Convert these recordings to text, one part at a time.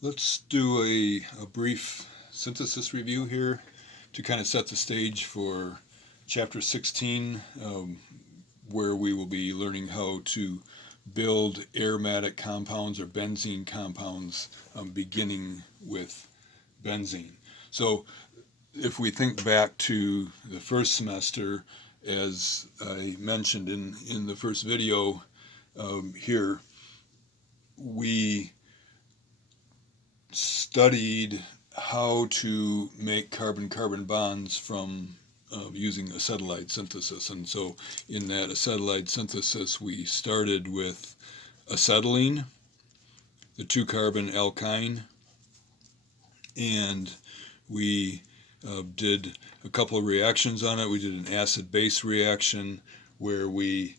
Let's do a brief synthesis review here to kind of set the stage for chapter 16, where we will be learning how to build aromatic compounds or benzene compounds, beginning with benzene. So, if we think back to the first semester, as I mentioned in the first video here, we studied how to make carbon-carbon bonds from using acetylide synthesis. And so in that acetylide synthesis, we started with acetylene, the 2-carbon alkyne, and we did a couple of reactions on it. We did an acid-base reaction where we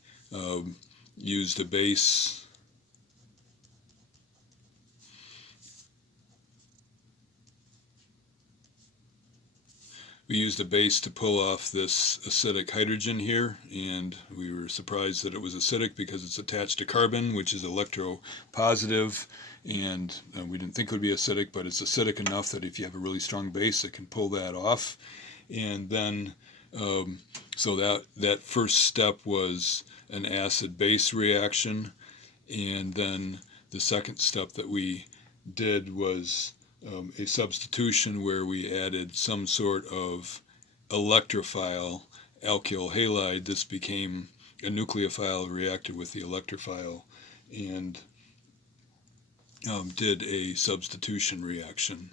used a base to pull off this acidic hydrogen here, and we were surprised that it was acidic because it's attached to carbon, which is electropositive, and we didn't think it would be acidic, but it's acidic enough that if you have a really strong base, it can pull that off. And then, so that first step was an acid-base reaction, and then the second step that we did was a substitution where we added some sort of electrophile alkyl halide. This became a nucleophile, reacted with the electrophile, and did a substitution reaction.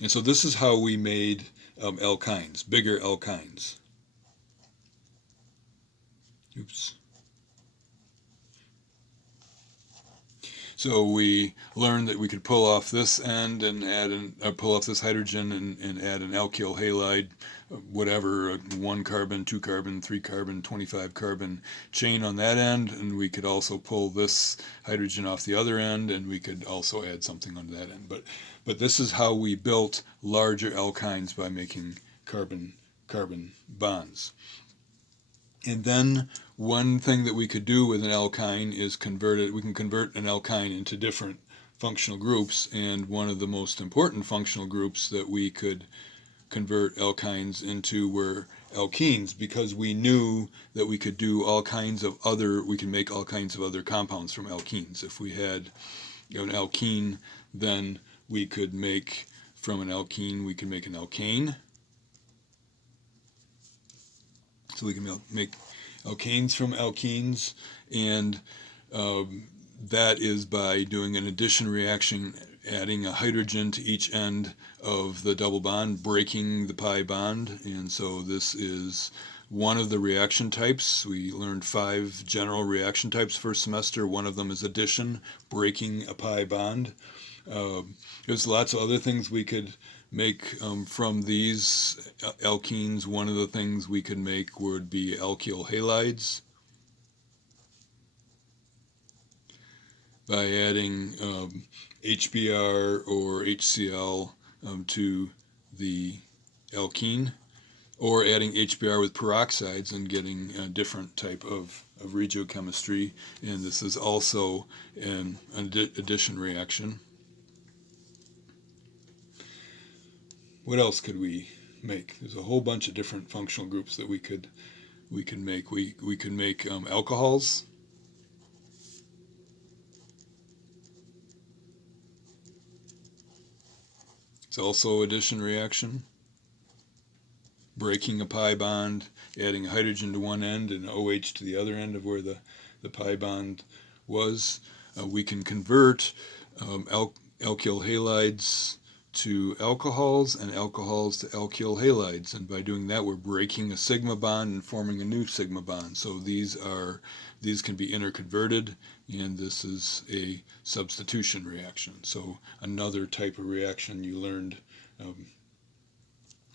And so this is how we made alkynes, bigger alkynes. Oops. So we learned that we could pull off this end and pull off this hydrogen and add an alkyl halide, whatever, 1 carbon, 2 carbon, 3 carbon, 25 carbon chain on that end, and we could also pull this hydrogen off the other end, and we could also add something on that end. But this is how we built larger alkynes, by making carbon-carbon bonds. And then one thing that we could do with an alkyne is we can convert an alkyne into different functional groups, and one of the most important functional groups that we could convert alkynes into were alkenes, because we knew that we could make all kinds of other compounds from alkenes. If we had an alkene, then we could make from an alkene, we can make an alkane. So we can make alkanes from alkenes, and that is by doing an addition reaction, adding a hydrogen to each end of the double bond, breaking the pi bond. And so this is one of the reaction types. We learned 5 general reaction types first semester. One of them is addition, breaking a pi bond. There's lots of other things we could make from these alkenes. One of the things we could make would be alkyl halides by adding HBr or HCl to the alkene, or adding HBr with peroxides and getting a different type of regiochemistry. And this is also an addition reaction. What else could we make? There's a whole bunch of different functional groups that we could make. We could make alcohols. It's also addition reaction. Breaking a pi bond, adding a hydrogen to one end and OH to the other end of where the pi bond was. We can convert alkyl halides to alcohols and alcohols to alkyl halides, and by doing that we're breaking a sigma bond and forming a new sigma bond. So these can be interconverted, and this is a substitution reaction. So another type of reaction you learned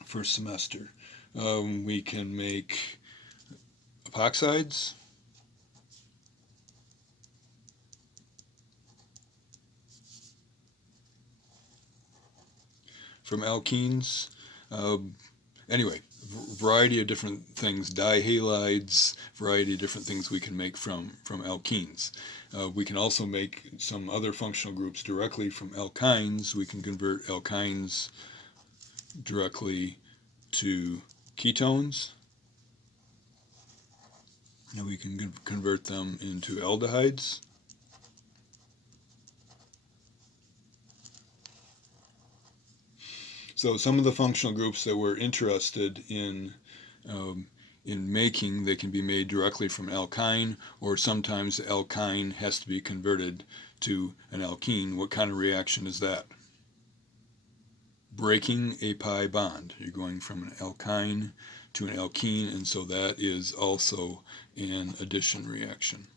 first semester. We can make epoxides. From alkenes. Anyway, variety of different things, dihalides, variety of different things we can make from alkenes. We can also make some other functional groups directly from alkynes. We can convert alkynes directly to ketones, and we can convert them into aldehydes. So some of the functional groups that we're interested in making, they can be made directly from alkyne, or sometimes the alkyne has to be converted to an alkene. What kind of reaction is that? Breaking a pi bond. You're going from an alkyne to an alkene, and so that is also an addition reaction.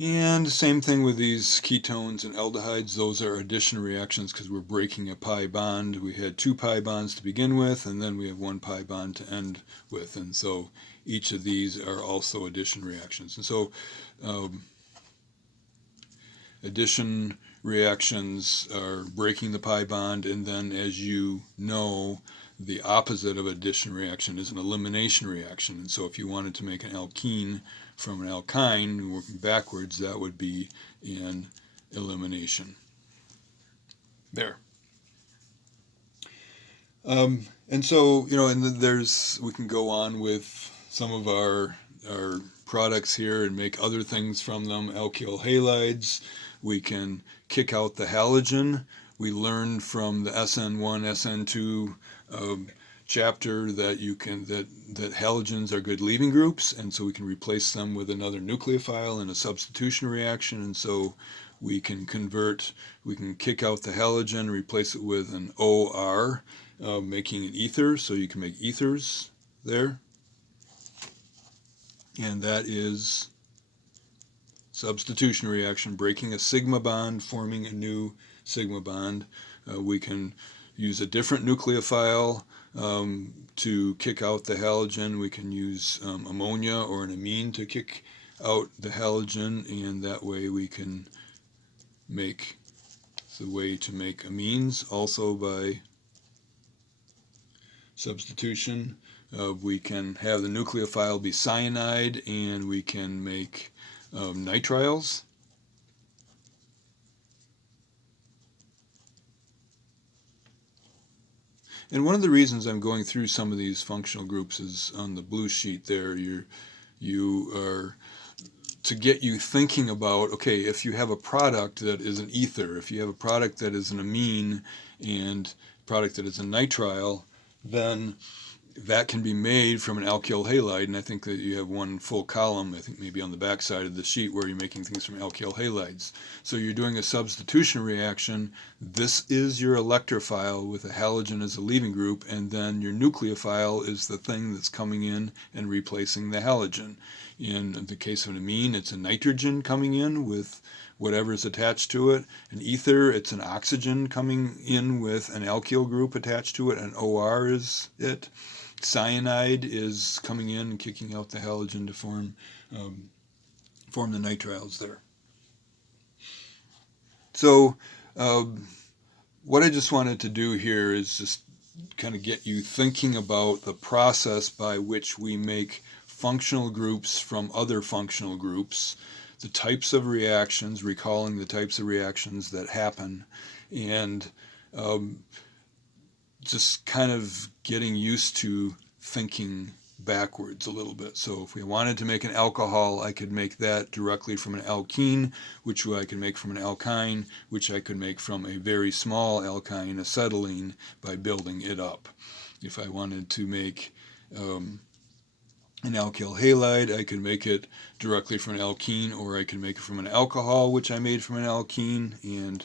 And same thing with these ketones and aldehydes. Those are addition reactions because we're breaking a pi bond. We had 2 pi bonds to begin with, and then we have 1 pi bond to end with. And so each of these are also addition reactions. And so addition reactions are breaking the pi bond, and then, as you know, the opposite of addition reaction is an elimination reaction. And so if you wanted to make an alkene from an alkyne, working backwards, that would be an elimination. There. And so, and we can go on with some of our products here and make other things from them. Alkyl halides. We can kick out the halogen. We learned from the SN1, SN2 chapter that that halogens are good leaving groups, and so we can replace them with another nucleophile in a substitution reaction. And so we can kick out the halogen and replace it with an OR, making an ether. So you can make ethers there, and that is substitution reaction, breaking a sigma bond, forming a new sigma bond. We can use a different nucleophile to kick out the halogen. We can use ammonia or an amine to kick out the halogen, and that way we can make the way to make amines also by substitution. We can have the nucleophile be cyanide, and we can make nitriles. And one of the reasons I'm going through some of these functional groups is on the blue sheet there. You are to get you thinking about, okay, if you have a product that is an ether, if you have a product that is an amine and a product that is a nitrile, then that can be made from an alkyl halide. And I think that you have one full column, I think maybe on the back side of the sheet, where you're making things from alkyl halides. So you're doing a substitution reaction. This is your electrophile with a halogen as a leaving group, and then your nucleophile is the thing that's coming in and replacing the halogen. In the case of an amine, it's a nitrogen coming in with whatever is attached to it. An ether, it's an oxygen coming in with an alkyl group attached to it. An OR is it. Cyanide is coming in and kicking out the halogen to form the nitriles there. So what I just wanted to do here is just kind of get you thinking about the process by which we make functional groups from other functional groups, the types of reactions, recalling the types of reactions that happen, and just kind of getting used to thinking backwards a little bit. So if we wanted to make an alcohol, I could make that directly from an alkene, which I could make from an alkyne, which I could make from a very small alkyne, acetylene, by building it up. If I wanted to make an alkyl halide, I could make it directly from an alkene, or I can make it from an alcohol, which I made from an alkene, and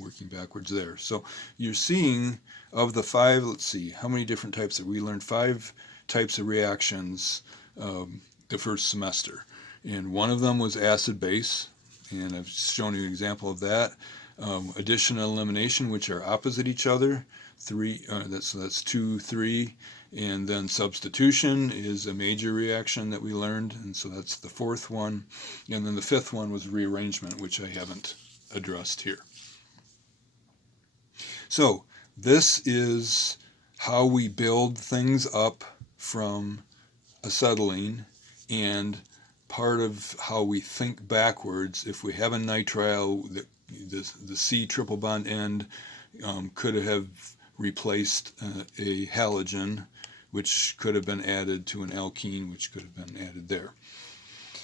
working backwards there. So you're seeing, of the 5, let's see, how many different types that we learned? 5 types of reactions the first semester. And one of them was acid-base, and I've shown you an example of that. Addition and elimination, which are opposite each other. That's 2, 3. And then substitution is a major reaction that we learned, and so that's the 4th one. And then the 5th one was rearrangement, which I haven't addressed here. So This is how we build things up from acetylene, and part of how we think backwards. If we have a nitrile, the C triple bond end could have replaced a halogen, which could have been added to an alkene, which could have been added there.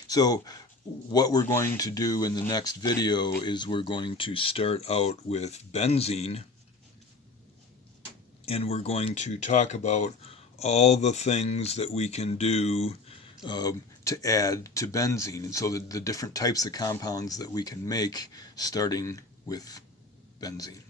So what we're going to do in the next video is we're going to start out with benzene, and we're going to talk about all the things that we can do to add to benzene, and so the different types of compounds that we can make starting with benzene.